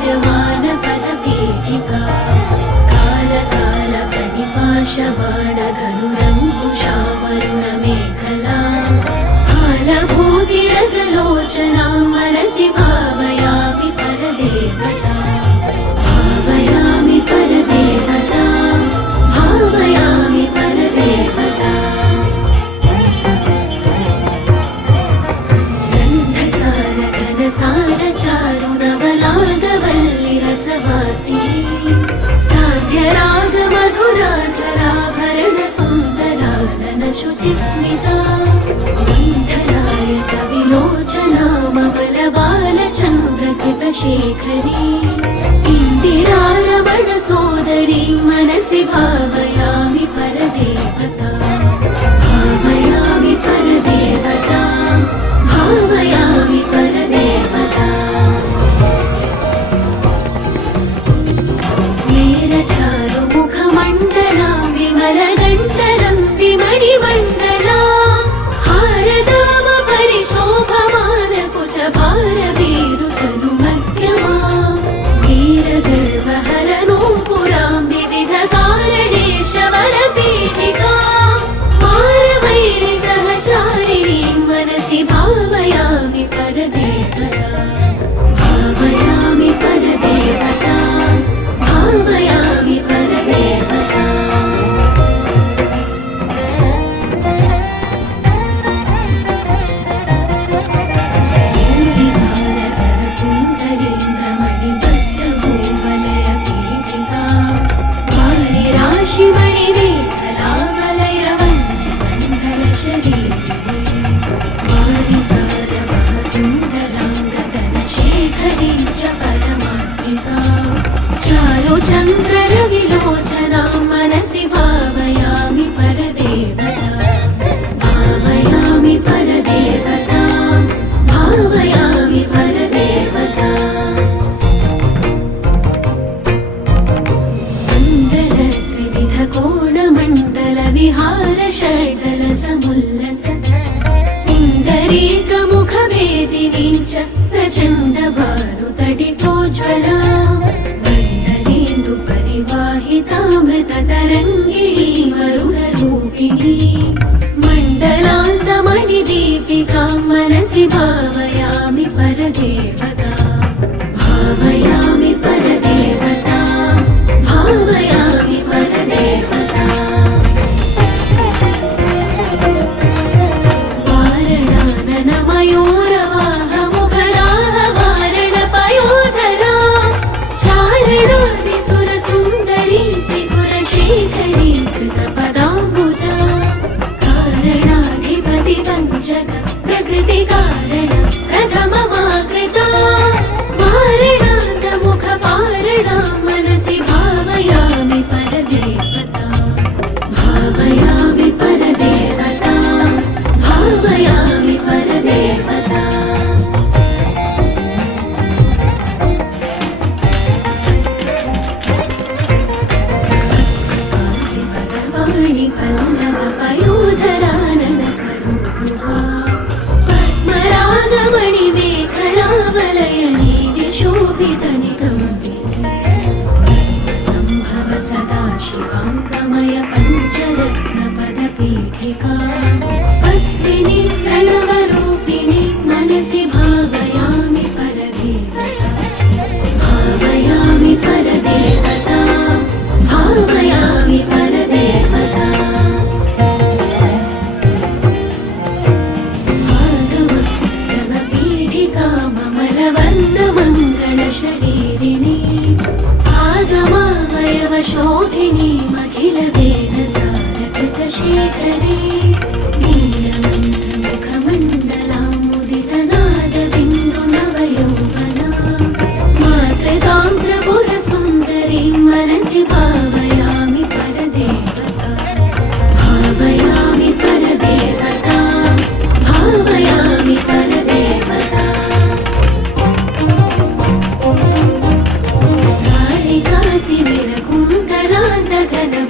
Yeah, Varnitha మంధరాయ కవిలోచన మమల బాలచంద్రకృత శేఖరి. ఇందిరారమణ సోదరి మనసి భావయామి పరదే शोधिनी मखिलवेदसारकृतशेखरे ಗಗನ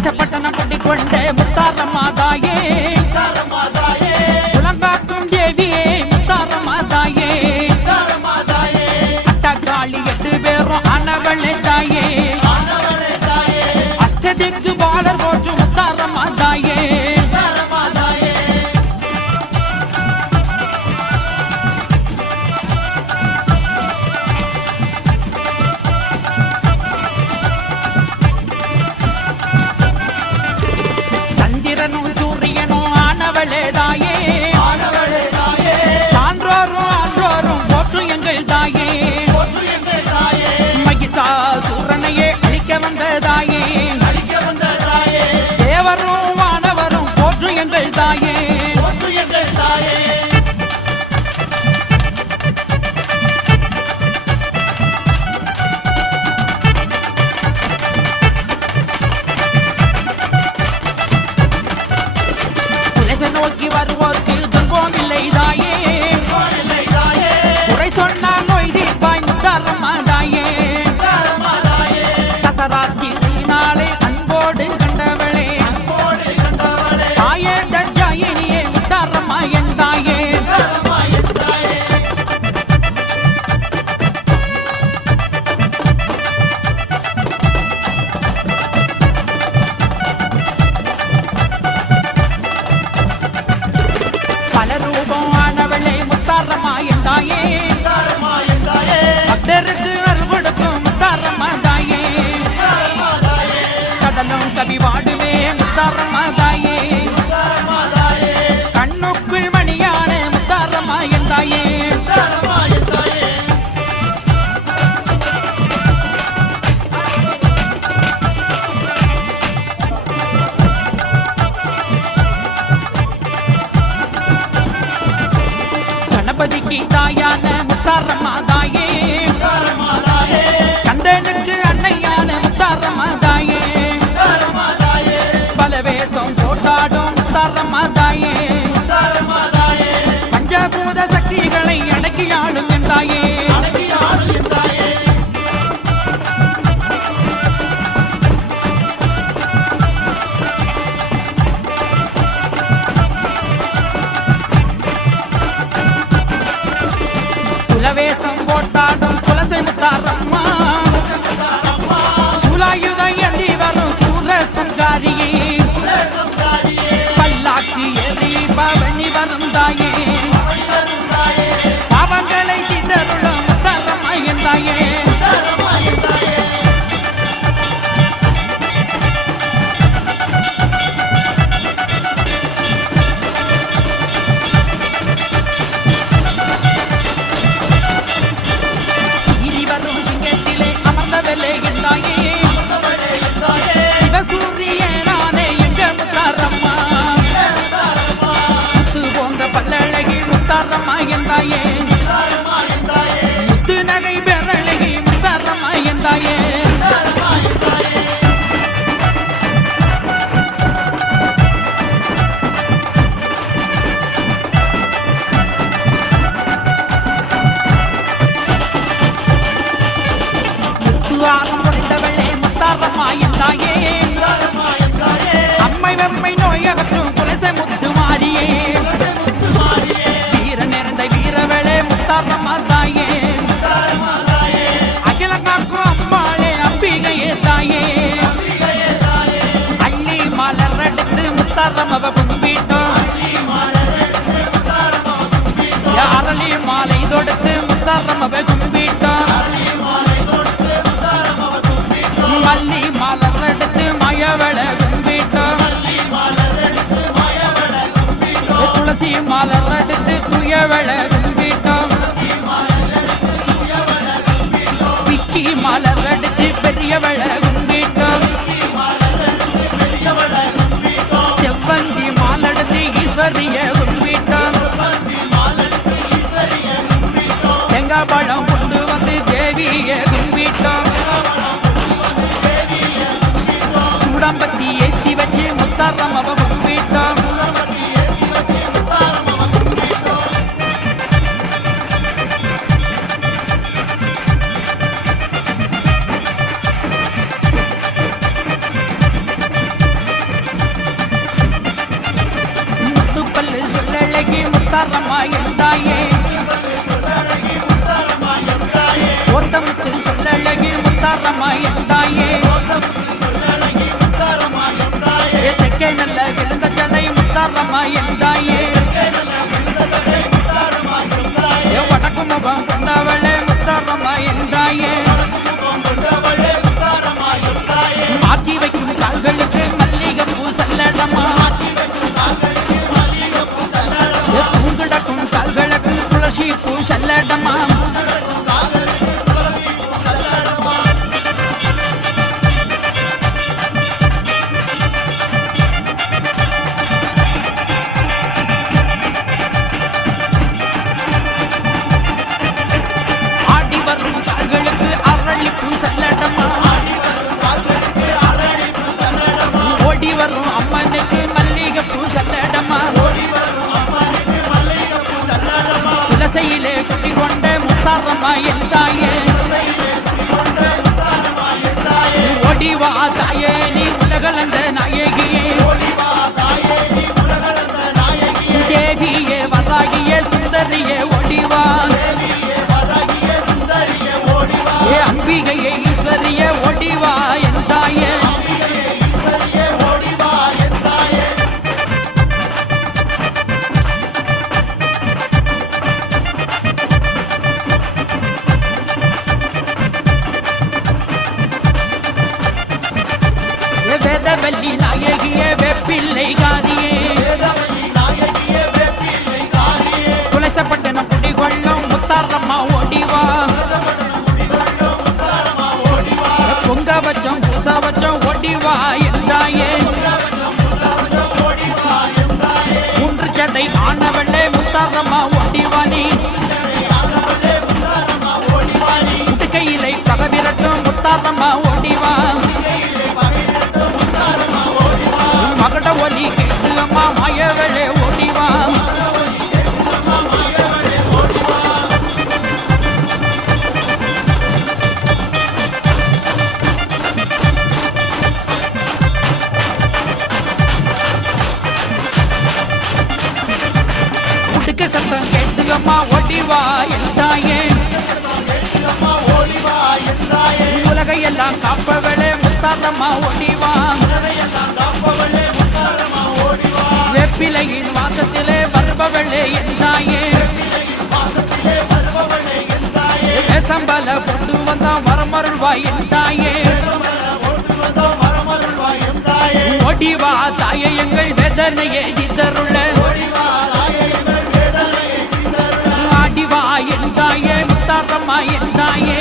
தேசப்பட்டனம் கொண்டு கொண்டே முத்தாரமாதாயே உலகாக்கும் தேவியே முத்தாரமாதாயே அட்டகாளி எட்டு பேரும் அனவளை தாயே. அஷ்டதிக்கு பாலர் போட்டு முத்தாரமாதா தாயே. பக்தருக்கு அருள் கொடுக்கும் முத்தாரம்மா தாயே. கடலும் கவி வாடுமே முத்தாரம்மா தாயே. கண்ணுக்குள் மணியான முத்தாரம்மா முத்தி தாயான முத்தாரம்மா தாயே கண்டனுக்கு அன்னையான முத்தாரம்மா தாயே பல வேஷம் போட்டாடும் முத்தாரம்மா தாயே பஞ்சபூத சக்திகளை அடக்கியாடும் என் தாயே. வேஷம் போட்டாடும் முத்தாரம்மவை கும்பிட்டோம் பழம் கொண்டு வந்து தேவிய கும்பிட்டோம். சூடம்பத்தி ஏற்றி வச்சு முத்தாத்தம் அவ கும்பிட்டோம். முத்தாரம்மா எந்தாயே வடக்கு முகம் கொண்டவளே முத்தாரம்மா எந்தாயே மாற்றி வைக்கும் கால்களுக்கு மல்லிகை பூ செல்லடமா தூங்கிடக்கும் கால்களுக்கு துளசி பூ செல்லடமா வா தாயே நீ உலகளந்த நாயகியே. தேவியே வராகியே சுந்தரியே ஓடிவா. ஏ அம்பிகையே ஈஸ்வரியே ஓடிவா. வேதவல்லி நாயகிய வெப்பில்லை காரியே. துளசப்பட்டணம் குடி கொள்ளும் முத்தாரம்மா ஓடிவா. பொங்க வச்சோம் பூசா வச்சோம் ஓடிவா என்றாயே. மூன்று சட்டை ஆனவள்ளே முத்தாரம்மா ஓடிவா நீ. முட்டுக்கையிலை பகவிரட்டும் முத்தாரம்மா ஓடிவா. மாசத்திலே வருபவளே என்றாயே. சம்பல கொண்டு வந்தான் வரமருள்வாய் என்றாயே. ஓடிவா தாய எங்கள் வேதனையை திதருள்ள ஆடிவா என்றாயே முத்தாரம்மா என்றாயே.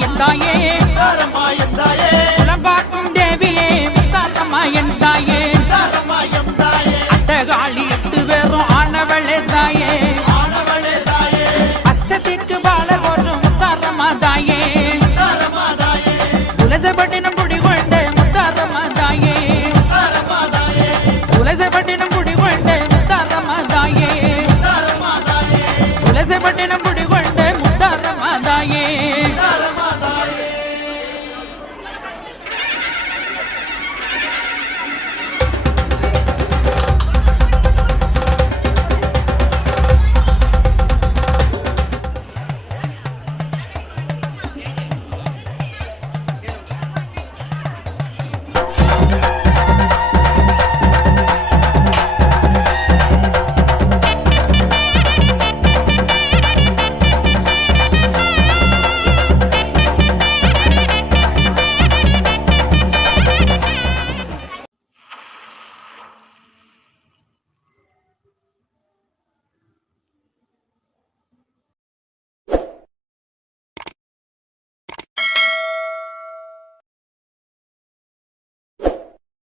என்றாயே குலங்காக்கும் தேவியே முத்தாரம்மா என்றாயே அட்டகாளி எட்டு பேரும் ஆனவளே தாயே. அஷ்டத்திற்கு பால ஒரு முத்தாரம்மா தாயே. குலசப்பட்டி